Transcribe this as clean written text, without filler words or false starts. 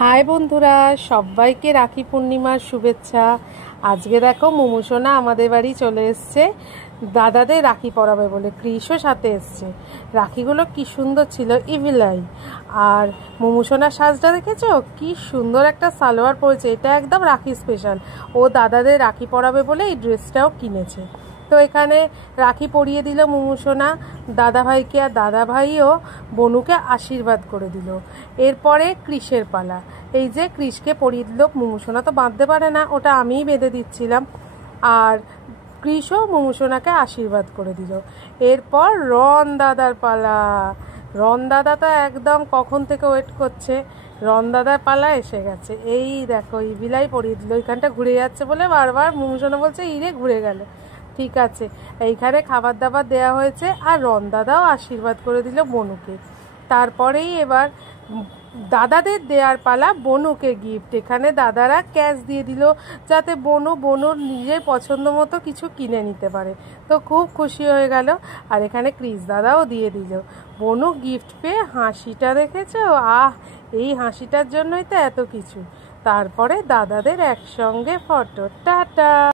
High বন্ধুরা, সবাইকে রাখি পূর্ণিমার শুভেচ্ছা। আজকে দেখো মুমুসোনা আমাদের বাড়ি চলে এসছে দাদাদের রাখি পরাবে বলে। ক্রিসও সাথে এসছে। রাখিগুলো কি সুন্দর ছিল, ইভিলাই। আর মুমুসোনার সাজটা দেখেছো, কি সুন্দর একটা সালোয়ার পরেছে। এটা একদম রাখি স্পেশাল। ও দাদাদের রাখি পরাবে বলে এই ড্রেসটাও কিনেছে। তো এখানে রাখি পরিয়ে দিল মুমুসোনা দাদাভাইকে, আর দাদাভাইও বনুকে আশীর্বাদ করে দিল। এরপরে ক্রিসের পালা। এই যে ক্রিসকে পরিয়ে দিল, মুমুসোনা তো বাঁধতে পারে না, ওটা আমিই বেঁধে দিচ্ছিলাম। আর ক্রিসও মুমুসোনাকে আশীর্বাদ করে দিল। এরপর রন দাদার পালা। রন দাদা তো একদম কখন থেকে ওয়েট করছে। রন দাদার পালা এসে গেছে। এই দেখো ইভিলাই পরিয়ে দিল। ওইখানটা ঘুরে যাচ্ছে বলে বারবার মুমুসোনা বলছে ইরে ঘুরে গেল। ঠিক আছে, এইখানে খাবার দাবার দেওয়া হয়েছে, আর রন দাদাও আশীর্বাদ করে দিল বনুকে। তারপরেই এবার দাদাদের দেওয়ার পালা বনুকে গিফট। এখানে দাদারা ক্যাশ দিয়ে দিল যাতে বনুর নিজের পছন্দ মতো কিছু কিনে নিতে পারে। তো খুব খুশি হয়ে গেল। আর এখানে ক্রিস দাদাও দিয়ে দিল। বনু গিফট পেয়ে হাসিটা দেখেছো, এই হাসিটার জন্যই তো এত কিছু। তারপরে দাদাদের একসঙ্গে ফটো। টাটা।